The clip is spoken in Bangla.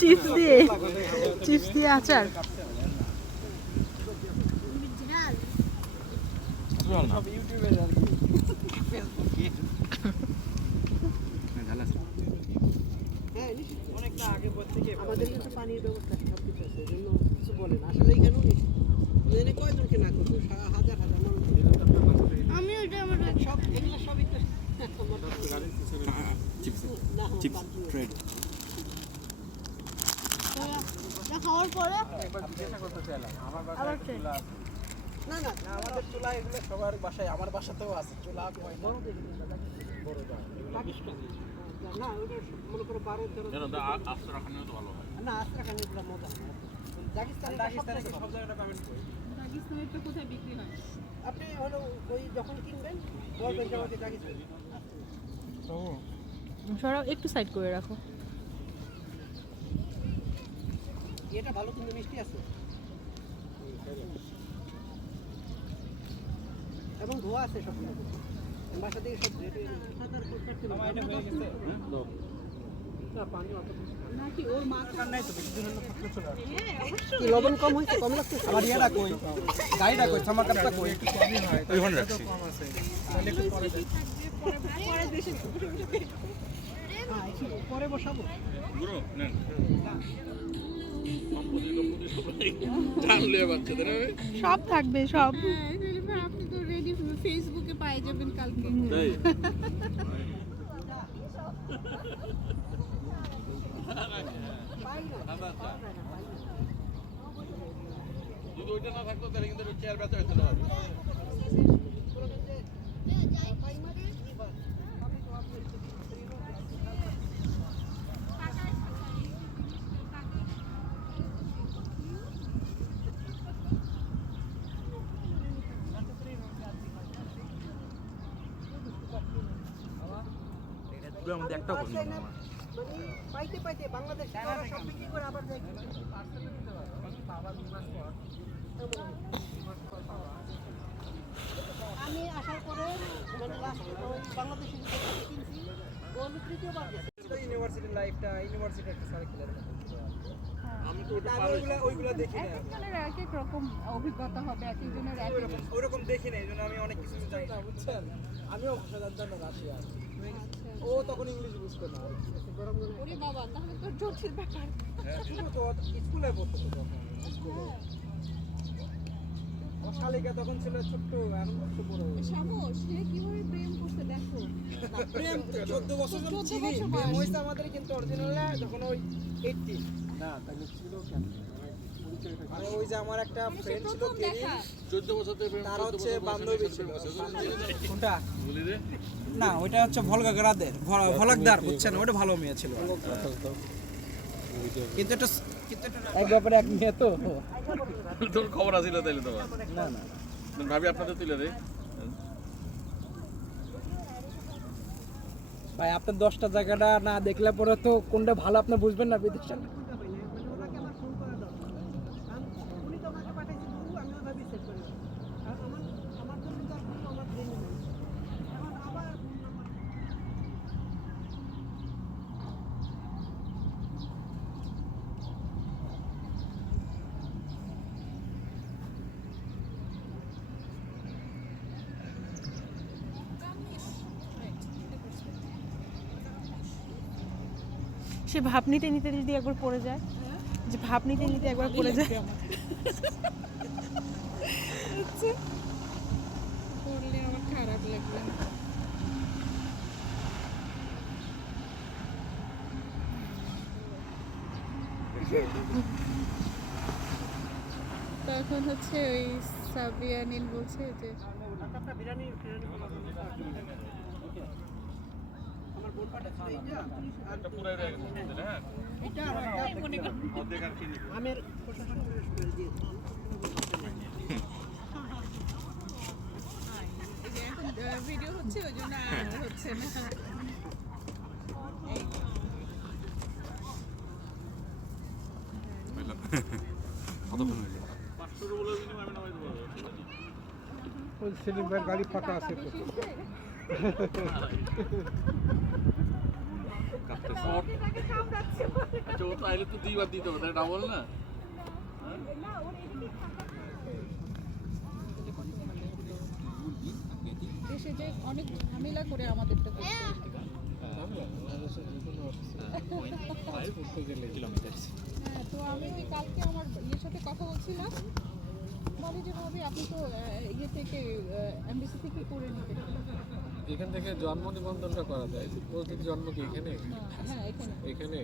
চিপস দিয়ে আচার। আমাদের কিন্তু পানির ব্যবস্থা সবকিছু আছে, জন্য কিছু বলে না আসলে। এইখানেও এখানে কয়জনকে না করবো, হাজার হাজার মানুষ। আমি ওইটা আমার সব এগুলো সবই তো খাওয়ার পরে না না আমাদের চুলা এগুলো সবার বাসায়, আমার বাসাতেও আছে চুলা। বড় দেখি না ওটা মনে করো 12-13 আস্তাখানিও তো ভালো হয় না, আস্তাখানি এগুলো মজা। দাগিস্তানে সব জায়গাটা পাবেন কই? দাগিস্তানে তো কোথায় বিক্রি হয়? আপনি হলো ওই যখন কিনবেন বলবেন যে আমাকে দাগিস্তান। সরাও একটু সাইড করে রাখো। এটা ভালো কিন্তু মিষ্টি আছে এবং ধোয়া আছে সব কিছু। বাসা থেকে সব রেডি লবণ কম হয়েছে, কম লাগছে। আমার ইয়েটা কই, গাড়িটা কই, সামারকাটটা কই? ওইখানে রাখছি পরে বসাবো। গুরু নেন জানলে বাচ্চাদের সব থাকবে সব। আপনি তো রেডি, ফেসবুকে পাই যাবেন কালকে। যদি ওইটা না থাকতো তাহলে কিন্তু চেয়ার ব্যথা হইতো না। আমাদের একটা পাইতে পাইতে বাংলাদেশ সব বিক্রি করে আবার যাই আমি আসার পরে মানে লাস্টে বাংলাদেশে কিনছি ওই তৃতীয়বার ইউনিভার্সিটির লাইফটা, ইউনিভার্সিটি একটা সার্কেলের আমি তো ওইগুলো দেখি না। একজনের এক এক রকম অভিজ্ঞতা হবে, এক একজনের এক এক ওইরকম দেখি না, এই জন্য আমি অনেক কিছু জানি না, বুঝছেন। আমিও ভাষা জানতাম না রাশিয়া, ও তখন ইংলিশ বুঝতো না। ওরে বাবা, তাহলে তো জটিল ব্যাপার। ছোট তো স্কুলে পড়তো তখন, শালিকা তখন ছিল ছোট্ট, এখন একটু বড়। সামস সে কিভাবে প্রেম করতে দেখো। প্রেম 14 বছর যখন চিনি, প্রেম হয়েছে আমাদের কিন্তু অরিজিনাল যখন ওই 18 না, তাহলে ছিল কেন? আরে ওই যে আমার একটা ফ্রেন্ড ছিল কেরিন, 14 বছর থেকে তার হচ্ছে বান্ধবী ছিল। কোনটা বলি রে না, ওইটা হচ্ছে ভলগাগ্রাদের, ভলগদার, বুঝছেন, ওটা ভালো মেয়ে ছিল। কিন্তু এটা এক ব্যাপারে এক মেয়ে তো তোর খবর আছিল তাইলে তোমার না না ভাবি আপনাদের তুলে দে ভাই। আপনার 10টা জায়গাটা না দেখলে পরে তো কোনটা ভালো আপনি বুঝবেন না বিদেশে। সে ভাব নিতে নিতে যদি একবার পড়ে যায়, যে ভাব নিতে নিতে একবার পড়ে যায়, করলে আমার খারাপ লাগবে। তখন হচ্ছে ওই সাবিয়া নীল বলছে যে পুরাই রয়ে গেছে হ্যাঁ আমের ভিডিও হচ্ছে ওই জন্য আর হচ্ছে না। কতক্ষণ হইল 500 বলে বিনিময়ে আমি নামাই দেব ওই সেলিম ভাইয়ের গাড়ি ফাঁকা আছে তো। কাটতেছে আচ্ছা ও তো আইলে তো 2 বার দিতে হবে তাই ডাবল না দেশে যে অনেক ঝামেলা করে আমাদেরটা করতে হ্যাঁ, তো আমি ওই কালকে আমার ইয়ের সাথে কথা বলছিলাম বলে যে ভাবি আপনি তো ইয়ে থেকে এমবিসি থেকে করে নিতে এখান থেকে জন্ম নিবন্ধনটা করা যায়। ওদের জন্ম কি এখানে? হ্যাঁ এখানে এখানে